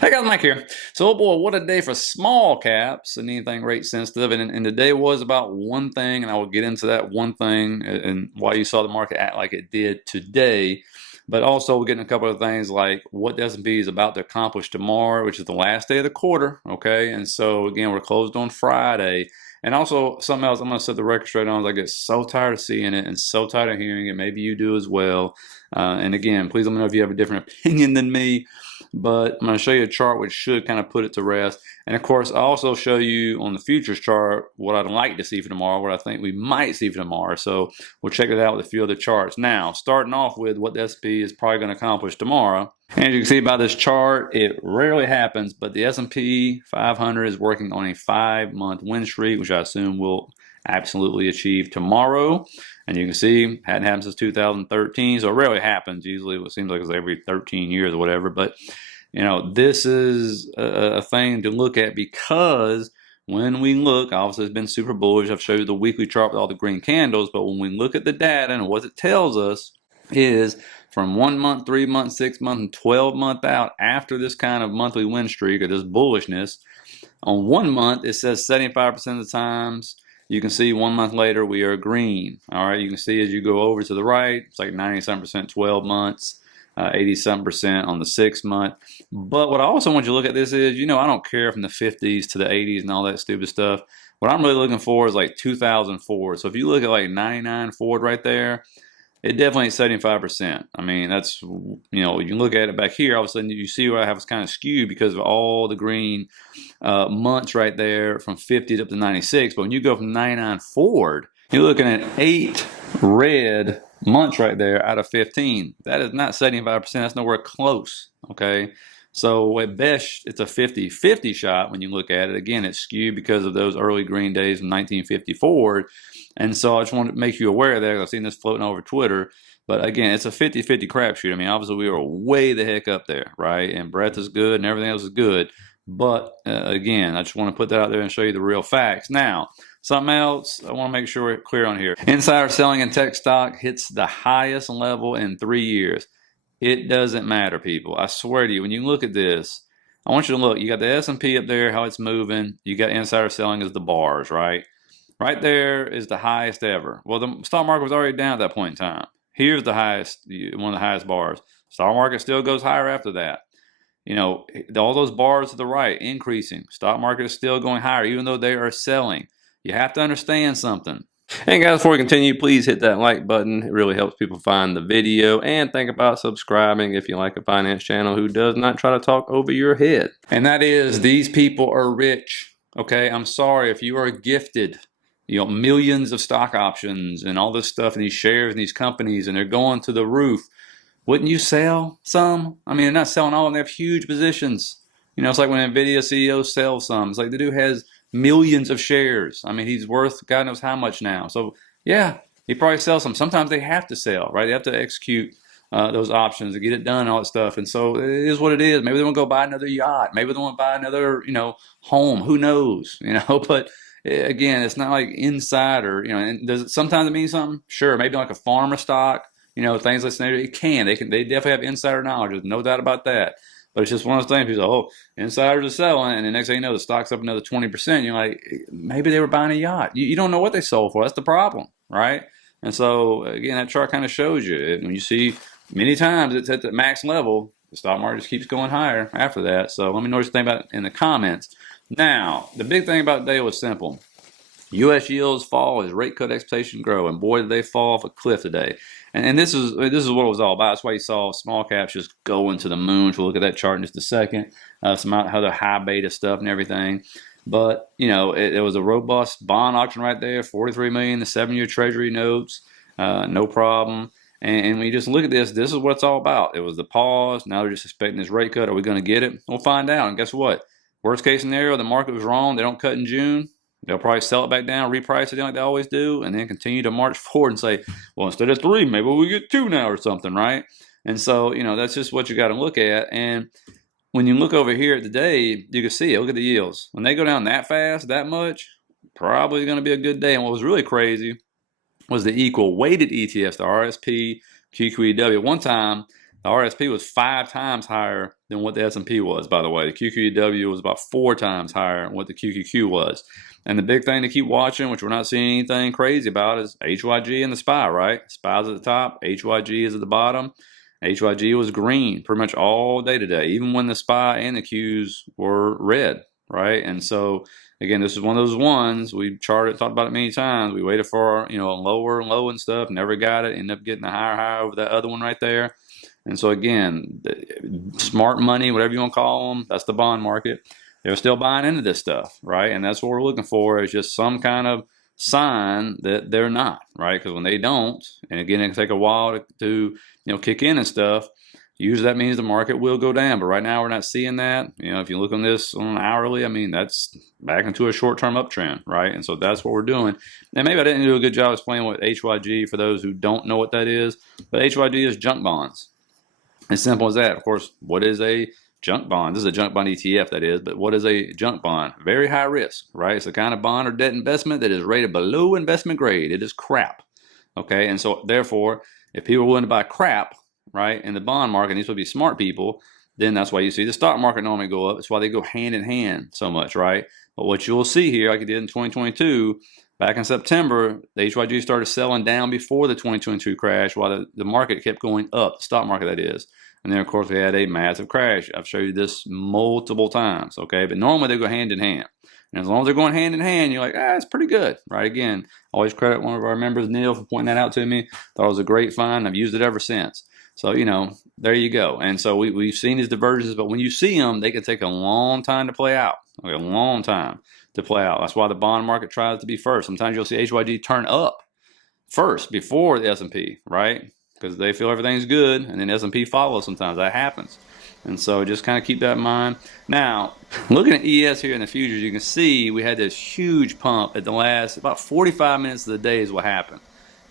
Hey guys, Mike here. So, oh boy, what a day for small caps and anything rate sensitive. And the day was about one thing, and I will get into that one thing and why you saw the market act like it did today. But also, we're getting a couple of things like what the S&P is about to accomplish tomorrow, which is the last day of the quarter. Okay, and so again, we're closed on Friday. And also, something else I'm going to set the record straight on is I get so tired of seeing it and so tired of hearing it. Maybe you do as well. And again, please let me know if you have a different opinion than me. But I'm going to show you a chart which should kind of put it to rest. And of course, I also show you on the futures chart what I'd like to see for tomorrow, what I think we might see for tomorrow. So we'll check it out with a few other charts. Now, starting off with what the S&P is probably going to accomplish tomorrow. And as you can see by this chart, it rarely happens, but the S&P 500 is working on a 5-month win streak, which I assume will absolutely achieve tomorrow. And you can see, hadn't happened since 2013, so it rarely happens. Usually it seems like it's every 13 years or whatever. But, you know, this is a thing to look at because when we look, obviously it's been super bullish. I've showed you the weekly chart with all the green candles. But when we look at the data and what it tells us is from 1 month, 3 months, 6 months, and 12 month out after this kind of monthly win streak or this bullishness, on 1 month, it says 75% of the times. You can see 1 month later we are green. All right, you can see as you go over to the right, it's like 97% 12 months, 87% on the 6 month. But what I also want you to look at this is, you know, I don't care from the 50s to the 80s and all that stupid stuff. What I'm really looking for is like 2004. So if you look at like 99 forward right there, it definitely ain't 75%. I mean, that's, you know, you look at it back here, all of a sudden you see where I have it's kind of skewed because of all the green months right there from 50 up to 96. But when you go from 99 forward, you're looking at 8 red months right there out of 15. That is not 75%. That's nowhere close, okay? So at best, it's a 50-50 shot when you look at it. Again, it's skewed because of those early green days from 1950 forward. And so I just want to make you aware of that. I've seen this floating over Twitter. But again, it's a 50-50 crapshoot. I mean, obviously we were way the heck up there, right? And breadth is good and everything else is good. But again, I just want to put that out there and show you the real facts. Now, something else I want to make sure we're clear on here. Insider selling in tech stock hits the highest level in 3 years. It doesn't matter, people. I swear to you, when you look at this, I want you to look. You got the S&P up there, how it's moving. You got insider selling as the bars, right? Right there is the highest ever. Well, the stock market was already down at that point in time. Here's the highest, one of the highest bars. Stock market still goes higher after that. You know, all those bars to the right, increasing. Stock market is still going higher, even though they are selling. You have to understand something. And guys, before we continue, please hit that like button. It really helps people find the video. And think about subscribing if you like a finance channel who does not try to talk over your head. And that is, these people are rich. Okay, I'm sorry if you are gifted, you know, millions of stock options and all this stuff and these shares in these companies and they're going to the roof. Wouldn't you sell some? I mean, they're not selling all of them. They have huge positions. You know, it's like when NVDA CEO sells some. It's like the dude has millions of shares. I mean, he's worth God knows how much now. So, yeah, he probably sells some. Sometimes they have to sell, right? They have to execute those options to get it done and all that stuff. And so it is what it is. Maybe they want to go buy another yacht. Maybe they want to buy another, you know, home. Who knows? You know, but again, it's not like insider, you know, and does it sometimes it mean something? Sure, maybe like a farmer stock, you know, things like that. It can. They definitely have insider knowledge. There's no doubt about that. But it's just one of those things. People say, oh, insiders are selling, and the next thing you know, the stock's up another 20%. You're like, maybe they were buying a yacht. You don't know what they sold for. That's the problem, right? And so, again, that chart kind of shows you. When you see many times it's at the max level, the stock market just keeps going higher after that. So let me know what you think about it in the comments. Now, the big thing about today was simple. U.S. yields fall as rate cut expectations grow, and boy, did they fall off a cliff today. And this is what it was all about. That's why you saw small caps just going to the moon. We'll look at that chart in just a second. Some other high beta stuff and everything. But, you know, it was a robust bond auction right there, $43 million, the 7-year Treasury notes, no problem. And when you just look at this is what it's all about. It was the pause. Now they're just expecting this rate cut. Are we going to get it? We'll find out. And guess what? Worst case scenario, the market was wrong. They don't cut in June. They'll probably sell it back down, reprice it like they always do, and then continue to march forward and say, well, instead of 3, maybe we get 2 now or something, right? And so, you know, that's just what you got to look at. And when you look over here at the day, you can see it. Look at the yields. When they go down that fast, that much, probably going to be a good day. And what was really crazy was the equal weighted ETFs, the RSP, QQEW. One time, the RSP was 5 times higher than what the S&P was, by the way. The QQW was about 4 times higher than what the QQQ was. And the big thing to keep watching, which we're not seeing anything crazy about, is HYG and the SPY, right? SPY's at the top, HYG is at the bottom. HYG was green pretty much all day today, even when the SPY and the Qs were red, right? And so, again, this is one of those ones we talked about it many times. We waited for, a lower low and stuff, never got it, ended up getting a higher high over that other one right there. And so, again, smart money, whatever you want to call them, that's the bond market. They're still buying into this stuff, right? And that's what we're looking for, is just some kind of sign that they're not, right? Because when they don't, and again, it can take a while to kick in and stuff, usually that means the market will go down. But right now, we're not seeing that. If you look on this on an hourly, I mean, that's back into a short-term uptrend, right? And so that's what we're doing. And maybe I didn't do a good job explaining what HYG, for those who don't know what that is, but HYG is junk bonds. As simple as that. Of course, what is a junk bond? This is a junk bond ETF, that is, but what is a junk bond? Very high risk, right? It's the kind of bond or debt investment that is rated below investment grade. It is crap, okay? And so, therefore, if people are willing to buy crap, right, in the bond market, and these would be smart people, then that's why you see the stock market normally go up. That's why they go hand in hand so much, right? But what you'll see here, like it did in 2022, back in September, the HYG started selling down before the 2022 crash, while the market kept going up, the stock market, that is. And then, of course, we had a massive crash. I've showed you this multiple times, okay? But normally they go hand in hand. And as long as they're going hand in hand, you're like, it's pretty good, right? Again, always credit one of our members, Neil, for pointing that out to me. Thought it was a great find. I've used it ever since. So, there you go. And so we've seen these divergences, but when you see them, they can take a long time to play out. Okay, a long time to play out. That's why the bond market tries to be first. Sometimes you'll see HYG turn up first before the S&P, right? Because they feel everything's good, and then S&P follows sometimes. That happens. And so just kind of keep that in mind. Now, looking at ES here in the futures, you can see we had this huge pump at the last, about 45 minutes of the day is what happened.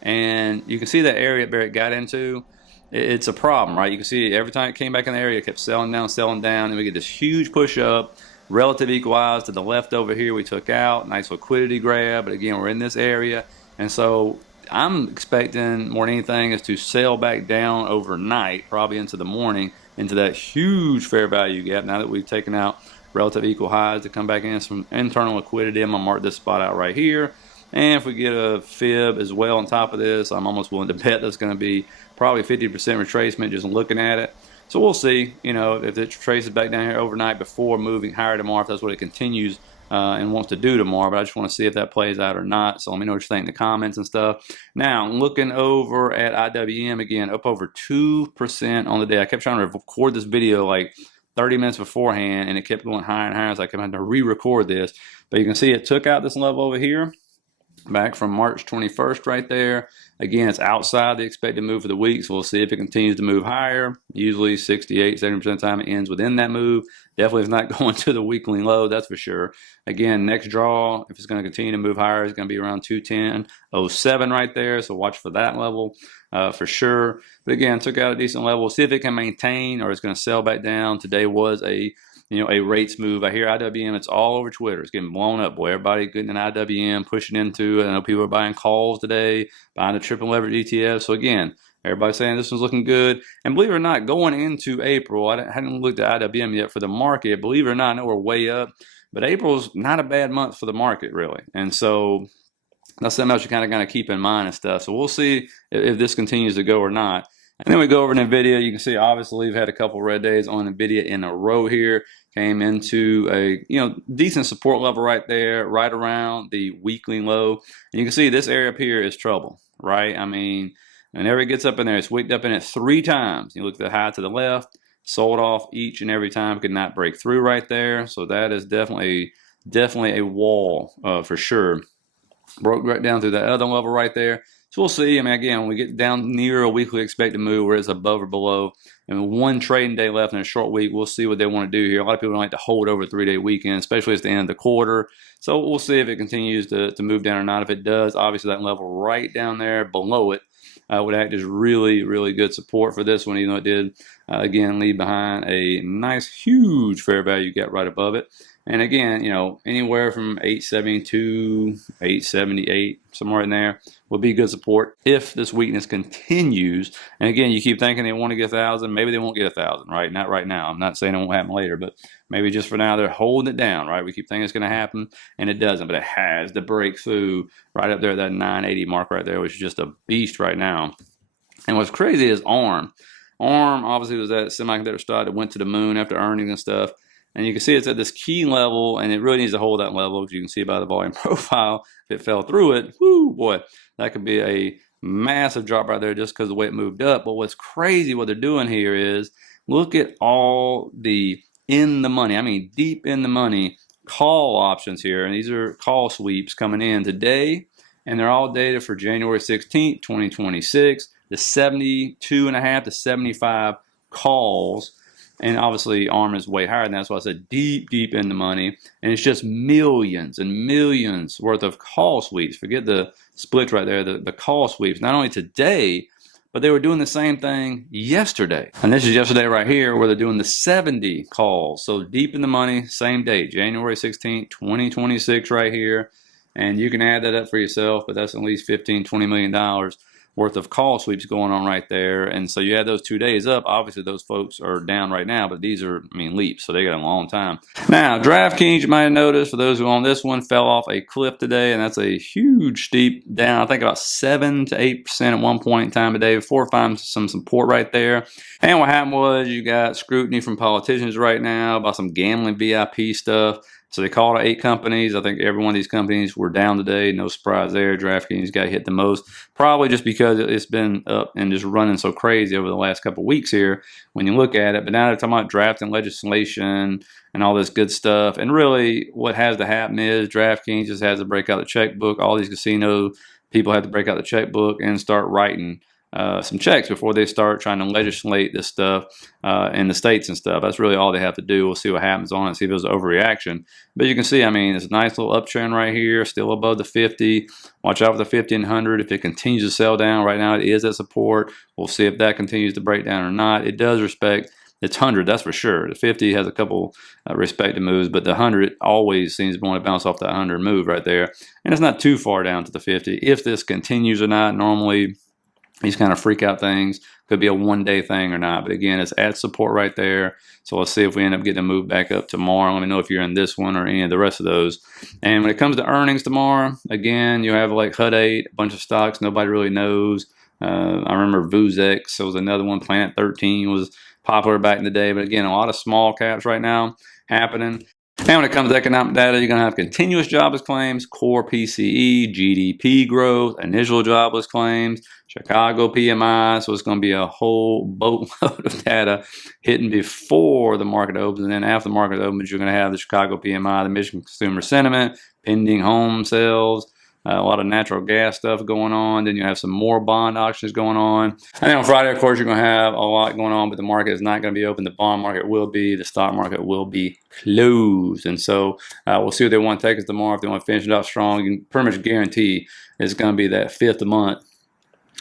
And you can see that area Barrett got into. It's a problem, right? You can see every time it came back in the area, it kept selling down, and we get this huge push up, relative equalize to the left over here we took out. Nice liquidity grab, but again, we're in this area. And so I'm expecting more than anything is to sell back down overnight, probably into the morning, into that huge fair value gap. Now that we've taken out relative equal highs, to come back in some internal liquidity. I'm gonna mark this spot out right here. And if we get a fib as well on top of this, I'm almost willing to bet that's going to be probably 50% retracement just looking at it. So we'll see, if it traces back down here overnight before moving higher tomorrow, if that's what it continues and wants to do tomorrow. But I just want to see if that plays out or not. So let me know what you think in the comments and stuff. Now, looking over at IWM again, up over 2% on the day. I kept trying to record this video like 30 minutes beforehand, and it kept going higher and higher, so I kept having to re-record this. But you can see it took out this level over here, back from March 21st right there. Again, it's outside the expected move for the week, so we'll see if it continues to move higher. Usually 68, 70% of the time it ends within that move. Definitely is not going to the weekly low, that's for sure. Again, next draw, if it's going to continue to move higher, it's going to be around 210.07 right there, so watch for that level for sure. But again, took out a decent level. We'll see if it can maintain or it's going to sell back down. Today was a rates move. I hear IWM, it's all over Twitter. It's getting blown up, boy. Everybody getting an IWM, pushing into it. I know people are buying calls today, buying the triple leverage ETF. So again, everybody's saying this one's looking good. And believe it or not, going into April, I hadn't looked at IWM yet for the market. Believe it or not, I know we're way up, but April's not a bad month for the market, really. And so that's something else you kind of keep in mind and stuff. So we'll see if this continues to go or not. And then we go over to NVDA. You can see, obviously, we've had a couple red days on NVDA in a row here. Came into a decent support level right there, right around the weekly low. And you can see this area up here is trouble, right? I mean, whenever it gets up in there, it's wicked up in it 3 times. You look at the high to the left, sold off each and every time, could not break through right there. So that is definitely a wall for sure. Broke right down through that other level right there. So we'll see. I mean, again, when we get down near a weekly expected move where it's above or below, and one trading day left in a short week, we'll see what they want to do here. A lot of people don't like to hold over a 3-day weekend, especially at the end of the quarter. So we'll see if it continues to move down or not. If it does, obviously that level right down there below it would act as really, really good support for this one, even though it did Again, leave behind a nice, huge fair value gap right above it. And again, you know, anywhere from 872, 878, somewhere in there will be good support if this weakness continues. And again, you keep thinking they want to get 1,000, maybe they won't get 1,000, right? Not right now. I'm not saying it won't happen later, but maybe just for now they're holding it down, right? We keep thinking it's going to happen, and it doesn't, but it has to break through right up there, that 980 mark right there, which is just a beast right now. And what's crazy is ARM. ARM obviously was that semiconductor stock that went to the moon after earnings and stuff. And you can see it's at this key level, and it really needs to hold that level, because you can see by the volume profile, if it fell through it, whoo, boy, that could be a massive drop right there just because of the way it moved up. But what's crazy, what they're doing here is, look at all the in the money, I mean deep in the money call options here. And these are call sweeps coming in today, and they're all dated for January 16th, 2026. The 72.5 to 75 calls. And obviously ARM is way higher than that, so I said deep, deep in the money. And it's just millions and millions worth of call sweeps. Forget the splits right there, the call sweeps. Not only today, but they were doing the same thing yesterday. And this is yesterday right here, where they're doing the 70 calls. So deep in the money, same date, January 16th, 2026 right here. And you can add that up for yourself, but that's at least $15, $20 million worth of call sweeps going on right there. And so you add those 2 days up, obviously those folks are down right now, but these are, I mean, leaps, so they got a long time. Now, DraftKings, you might have noticed, for those who own this one, fell off a cliff today, and that's a huge steep down. I think about 7 to 8% at one point in time today, before finding some support right there. And what happened was, you got scrutiny from politicians right now about some gambling VIP stuff. So they called out 8 companies. I think every one of these companies were down today. No surprise there. DraftKings got hit the most, probably just because it's been up and just running so crazy over the last couple of weeks here when you look at it. But now they're talking about drafting legislation and all this good stuff. And really what has to happen is DraftKings just has to break out the checkbook. All these casino people have to break out the checkbook and start writing some checks before they start trying to legislate this stuff in the states and stuff. That's really all they have to do. We'll see what happens on it, see if there's an overreaction. But you can see, I mean, it's a nice little uptrend right here, still above the 50. Watch out for the 50 and 100. If it continues to sell down, right now it is at support. We'll see if that continues to break down or not. It does respect its 100, that's for sure. The 50 has a couple respected moves, but the 100 always seems to want to bounce off that 100 move right there. And it's not too far down to the 50. If this continues or not, normally these kind of freak out things could be a one-day thing or not. But again, it's at support right there. So let's see if we end up getting a move back up tomorrow. Let me know if you're in this one or any of the rest of those. And when it comes to earnings tomorrow, again, you have like HUD-8, a bunch of stocks nobody really knows. I remember Vuzex, was another one. Planet 13 was popular back in the day. But again, a lot of small caps right now happening. And when it comes to economic data, you're going to have continuous jobless claims, core PCE, GDP growth, initial jobless claims, Chicago PMI. So it's going to be a whole boatload of data hitting before the market opens. And then after the market opens, you're going to have the Chicago PMI, the Michigan Consumer Sentiment, pending home sales, a lot of natural gas stuff going on. Then you have some more bond auctions going on. And then on Friday, of course, you're going to have a lot going on, but the market is not going to be open. The bond market will be. The stock market will be closed. And so we'll see what they want to take us tomorrow. If they want to finish it out strong, you can pretty much guarantee it's going to be that fifth month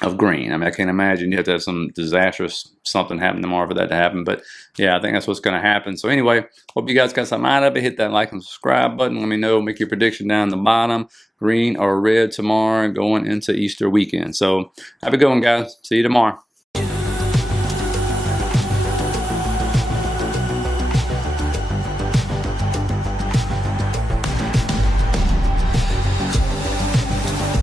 of green. I mean, I can't imagine you have to have some disastrous something happen tomorrow for that to happen. But yeah, I think that's what's going to happen. So anyway, hope you guys got something out of it. Hit that like and subscribe button. Let me know. Make your prediction down the bottom, green or red tomorrow going into Easter weekend. So have a good one, guys. See you tomorrow.